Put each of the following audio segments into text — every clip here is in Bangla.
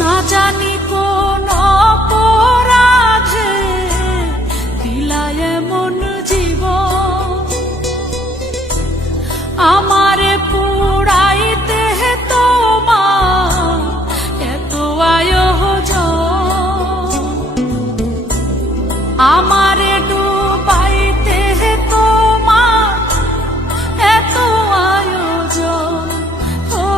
না জানি কোন অপরাধে দিলা এমন জীবন, আমারে পুরাইতে তোমার এত আয়োজন, আমারে ডুবাইতে তোমার এত আয়োজন। ও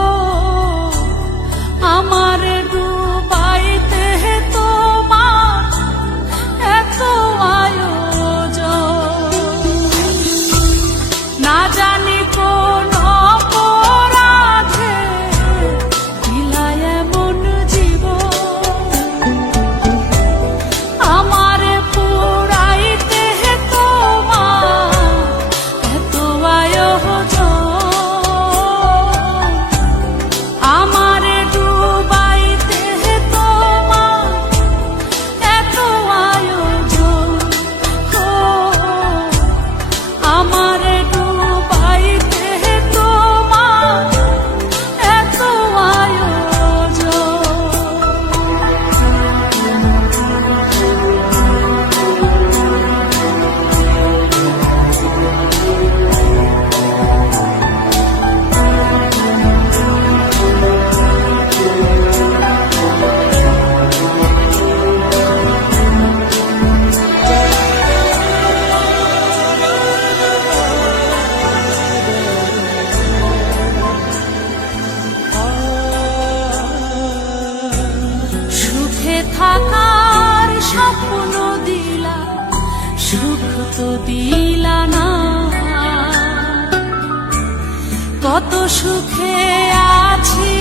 আমারে ডুবাইতে তোমার এত আয়োজন, না জানি কোন অপরাধে দিলা এমন জীবন, আমারে পুরাইতে তোমার এত আয়োজন, আমারে ডুবাইতে তোমার এত আয়োজন। ও আমারে ডুবাইতে তোমার এত আয়োজন। সুখে থাকার স্বপ্ন দিলা, সুখ তো দিলা না, কত সুখে আছি